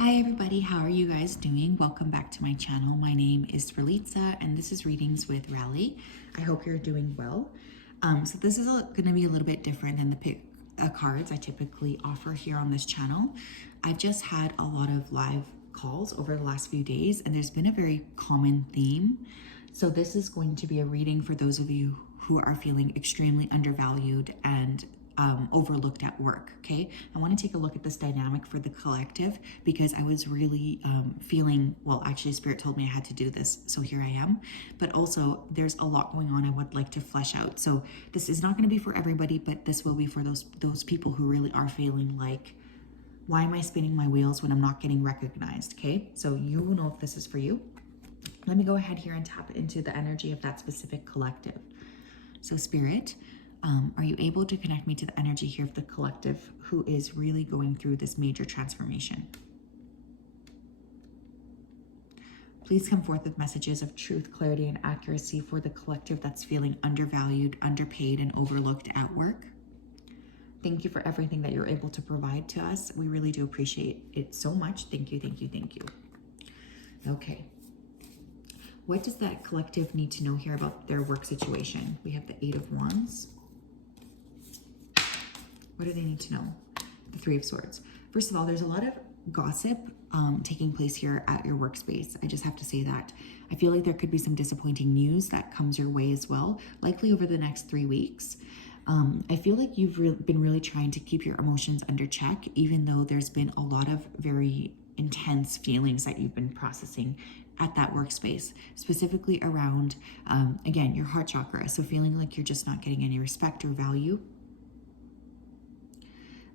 Hi everybody, how are you guys doing? Welcome back to my channel. My name is Ralitza and this is Readings with Rally. I hope you're doing well. So this is going to be a little bit different than the pick cards I typically offer here on this channel. I've just had a lot of live calls over the last few days and there's been a very common theme. So this is going to be a reading for those of you who are feeling extremely undervalued and overlooked at work, okay? I want to take a look at this dynamic for the collective because I was really feeling, well, actually Spirit told me I had to do this, so here I am. But also there's a lot going on I would like to flesh out. So this is not going to be for everybody, but this will be for those people who really are feeling like, why am I spinning my wheels when I'm not getting recognized, okay? So you will know if this is for you. Let me go ahead here and tap into the energy of that specific collective. So Spirit, are you able to connect me to the energy here of the collective who is really going through this major transformation? Please come forth with messages of truth, clarity, and accuracy for the collective that's feeling undervalued, underpaid, and overlooked at work. Thank you for everything that you're able to provide to us. We really do appreciate it so much. Thank you, thank you, thank you. Okay. What does that collective need to know here about their work situation? We have the Eight of Wands. What do they need to know? The Three of Swords. First of all, there's a lot of gossip taking place here at your workspace. I just have to say that. I feel like there could be some disappointing news that comes your way as well, likely over the next 3 weeks. I feel like you've been really trying to keep your emotions under check, even though there's been a lot of very intense feelings that you've been processing at that workspace, specifically around, again, your heart chakra. So feeling like you're just not getting any respect or value.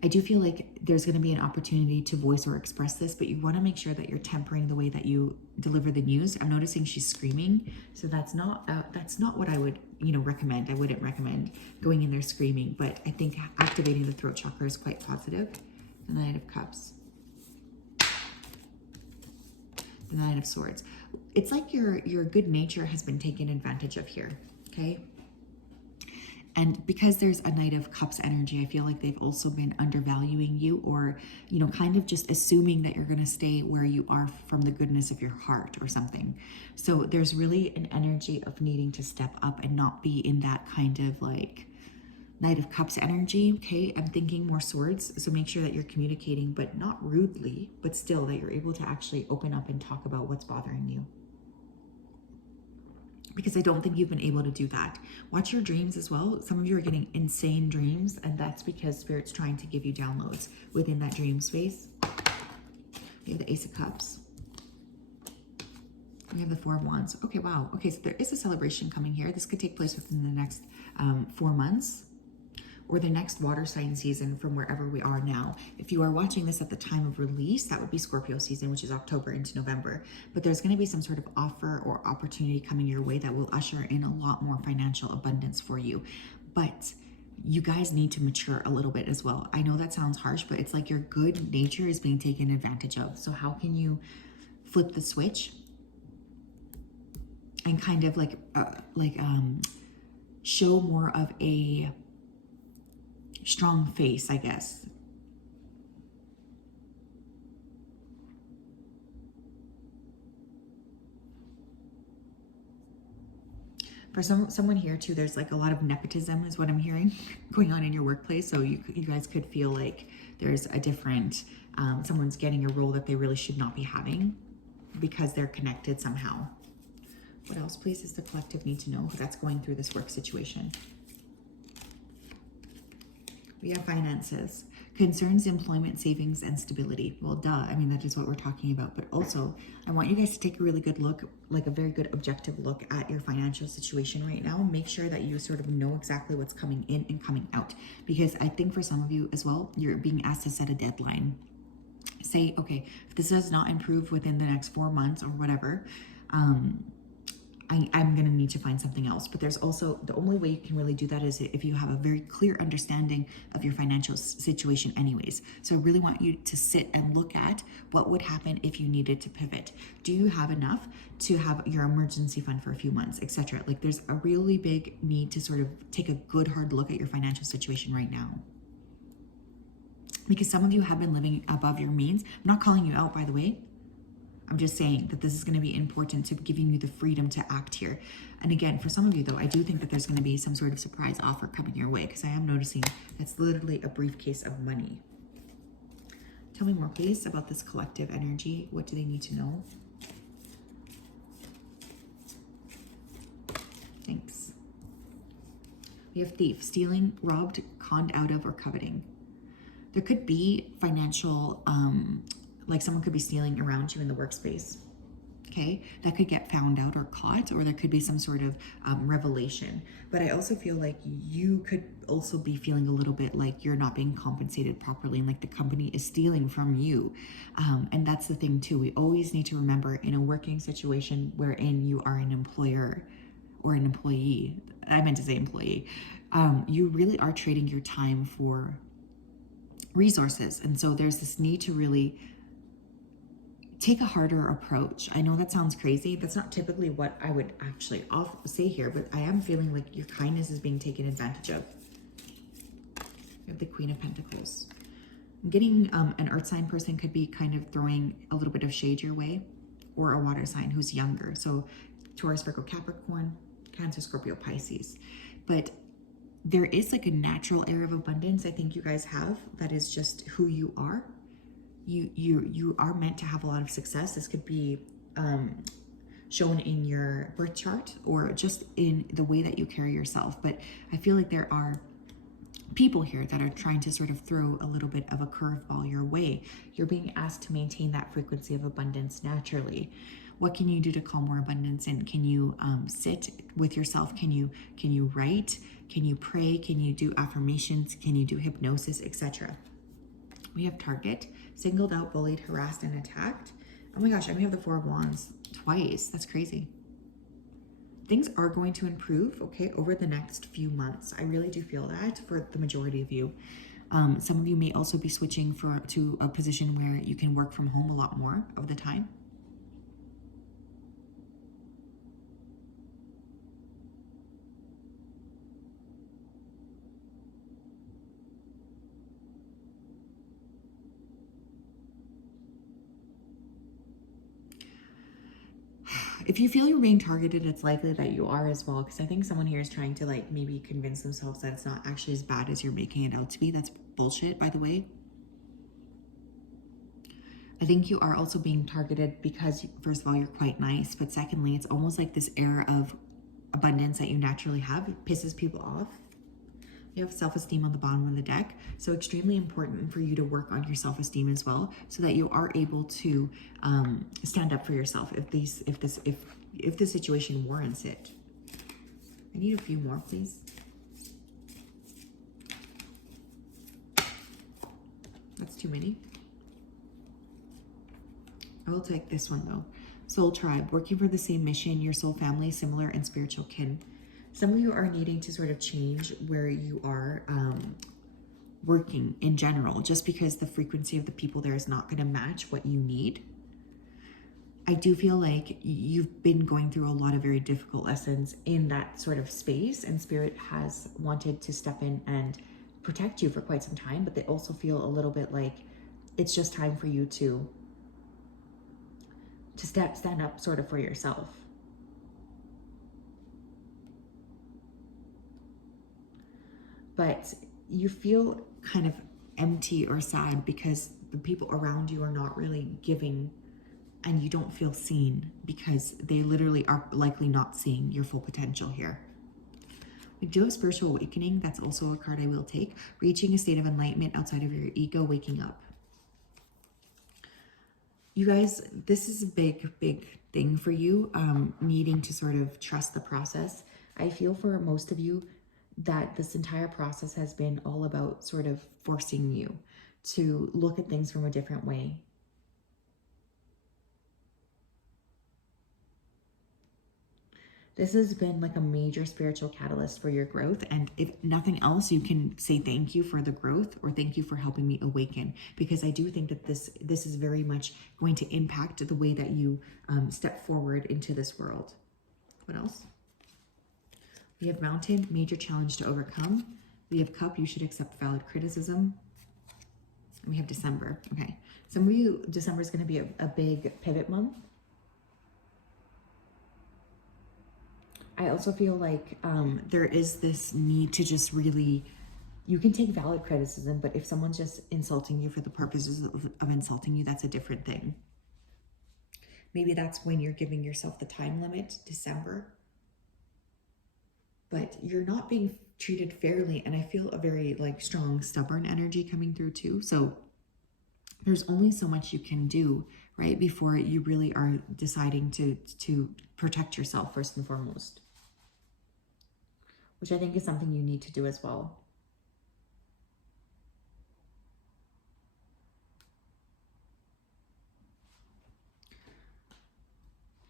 I do feel like there's going to be an opportunity to voice or express this, but you want to make sure that you're tempering the way that you deliver the news. I'm noticing she's screaming, so that's not what I would, recommend. I wouldn't recommend going in there screaming, but I think activating the throat chakra is quite positive. The Knight of Cups. The Knight of Swords. It's like your good nature has been taken advantage of here, okay? And because there's a Knight of Cups energy, I feel like they've also been undervaluing you or, kind of just assuming that you're going to stay where you are from the goodness of your heart or something. So there's really an energy of needing to step up and not be in that kind of like Knight of Cups energy, okay? I'm thinking more swords, so make sure that you're communicating, but not rudely, but still that you're able to actually open up and talk about what's bothering you. Because I don't think you've been able to do that. Watch your dreams as well. Some of you are getting insane dreams, and that's because Spirit's trying to give you downloads within that dream space. We have the Ace of Cups. We have the Four of Wands. Okay, wow. Okay, so there is a celebration coming here. This could take place within the next 4 months. Or the next water sign season from wherever we are now. If you are watching this at the time of release, that would be Scorpio season, which is October into November. But there's going to be some sort of offer or opportunity coming your way that will usher in a lot more financial abundance for you. But you guys need to mature a little bit as well. I know that sounds harsh, but it's like your good nature is being taken advantage of. So how can you flip the switch and kind of show more of a strong face, I guess. For someone here too, there's like a lot of nepotism is what I'm hearing going on in your workplace. So you guys could feel like there's a different, someone's getting a role that they really should not be having because they're connected somehow. What else, please, does the collective need to know that's going through this work situation? We have finances, concerns, employment, savings, and stability. Well, duh. I mean, that is what we're talking about. But also, I want you guys to take a really good look, like a very good objective look at your financial situation right now. Make sure that you sort of know exactly what's coming in and coming out. Because I think for some of you as well, you're being asked to set a deadline. Say, okay, if this does not improve within the next 4 months or whatever, I'm going to need to find something else. But there's also, the only way you can really do that is if you have a very clear understanding of your financial situation anyways. So I really want you to sit and look at what would happen if you needed to pivot. Do you have enough to have your emergency fund for a few months, etc.? Like there's a really big need to sort of take a good hard look at your financial situation right now. because some of you have been living above your means. I'm not calling you out, by the way. I'm just saying that this is going to be important to giving you the freedom to act here. And again, for some of you though, I do think that there's going to be some sort of surprise offer coming your way, because I am noticing that's literally a briefcase of money. Tell me more, please, about this collective energy. What do they need to know? Thanks. We have thief, stealing, robbed, conned out of, or coveting. There could be financial, like someone could be stealing around you in the workspace. Okay, that could get found out or caught, or there could be some sort of revelation. But I also feel like you could also be feeling a little bit like you're not being compensated properly, and like the company is stealing from you. And that's the thing too. We always need to remember, in a working situation wherein you are an employer or an employee, I meant to say employee, you really are trading your time for resources. And so there's this need to really take a harder approach. I know that sounds crazy. That's not typically what I would actually say here, but I am feeling like your kindness is being taken advantage of. You have the Queen of Pentacles. I'm getting an earth sign person could be kind of throwing a little bit of shade your way, or a water sign who's younger. So Taurus, Virgo, Capricorn, Cancer, Scorpio, Pisces. But there is like a natural air of abundance I think you guys have that is just who you are. You are meant to have a lot of success. This could be shown in your birth chart or just in the way that you carry yourself. But I feel like there are people here that are trying to sort of throw a little bit of a curveball your way. You're being asked to maintain that frequency of abundance naturally. What can you do to call more abundance in? Can you sit with yourself? Can you write? Can you pray? Can you do affirmations? Can you do hypnosis, etc.? We have target, singled out, bullied, harassed, and attacked. Oh my gosh, I may have the Four of Wands twice. That's crazy. Things are going to improve, okay, over the next few months. I really do feel that for the majority of you. Some of you may also be switching to a position where you can work from home a lot more of the time. If you feel you're being targeted, it's likely that you are as well, because I think someone here is trying to like maybe convince themselves that it's not actually as bad as you're making it out to be. That's bullshit, by the way. I think you are also being targeted because, first of all, you're quite nice, but secondly, it's almost like this air of abundance that you naturally have pisses people off. You have self-esteem on the bottom of the deck, so extremely important for you to work on your self-esteem as well, so that you are able to stand up for yourself if the situation warrants it. I need a few more, please. That's too many. I will take this one though. Soul tribe, working for the same mission, your soul family, similar and spiritual kin. Some of you are needing to sort of change where you are working in general, just because the frequency of the people there is not going to match what you need. I do feel like you've been going through a lot of very difficult lessons in that sort of space, and Spirit has wanted to step in and protect you for quite some time, but they also feel a little bit like it's just time for you to stand up sort of for yourself. But you feel kind of empty or sad because the people around you are not really giving, and you don't feel seen because they literally are likely not seeing your full potential here. We do have spiritual awakening. That's also a card I will take. Reaching a state of enlightenment outside of your ego, waking up. You guys, this is a big, big thing for you, needing to sort of trust the process. I feel for most of you that this entire process has been all about sort of forcing you to look at things from a different way. This has been like a major spiritual catalyst for your growth. And if nothing else, you can say thank you for the growth, or thank you for helping me awaken, because I do think that this is very much going to impact the way that you step forward into this world. What else? We have mountain, major challenge to overcome. We have cup, you should accept valid criticism. We have December. Okay. Some of you, December is going to be a big pivot month. I also feel like there is this need to just really, you can take valid criticism, but if someone's just insulting you for the purposes of insulting you, that's a different thing. Maybe that's when you're giving yourself the time limit, December. But you're not being treated fairly. And I feel a very like strong, stubborn energy coming through too. So there's only so much you can do, right? Before you really are deciding to protect yourself first and foremost. Which I think is something you need to do as well.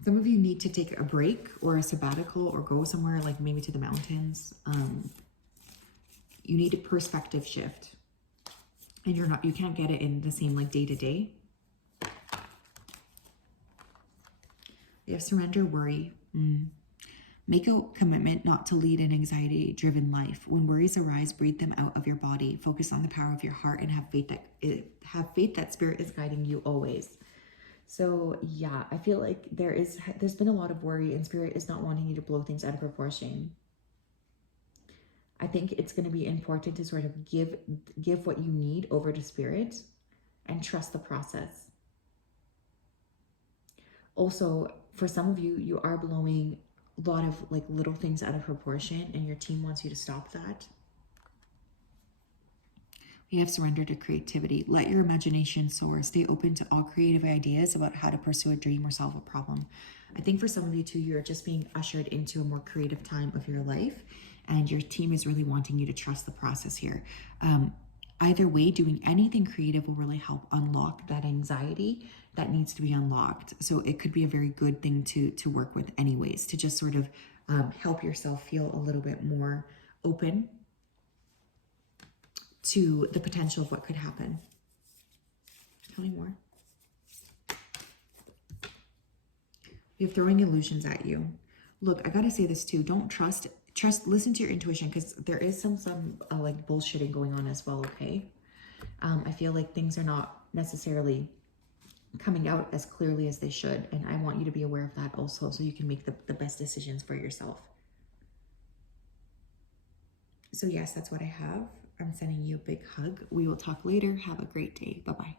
Some of you need to take a break or a sabbatical or go somewhere like maybe to the mountains. You need a perspective shift. And you can't get it in the same like day to day. You have surrender, worry. Make a commitment not to lead an anxiety-driven life. When worries arise, breathe them out of your body. Focus on the power of your heart and have faith that spirit is guiding you always. So yeah, I feel like there's been a lot of worry and spirit is not wanting you to blow things out of proportion. I think it's going to be important to sort of give what you need over to spirit and trust the process. Also, for some of you, you are blowing a lot of like little things out of proportion and your team wants you to stop that. We have surrender to creativity. Let your imagination soar. Stay open to all creative ideas about how to pursue a dream or solve a problem. I think for some of you too, you're just being ushered into a more creative time of your life and your team is really wanting you to trust the process here. Either way, doing anything creative will really help unlock that anxiety that needs to be unlocked. So it could be a very good thing to work with anyways, to just sort of help yourself feel a little bit more open to the potential of what could happen. Tell me more. We have throwing illusions at you. Look, I gotta say this too. Don't trust, listen to your intuition because there is some like bullshitting going on as well, okay? I feel like things are not necessarily coming out as clearly as they should. And I want you to be aware of that also so you can make the best decisions for yourself. So yes, that's what I have. I'm sending you a big hug. We will talk later. Have a great day. Bye-bye.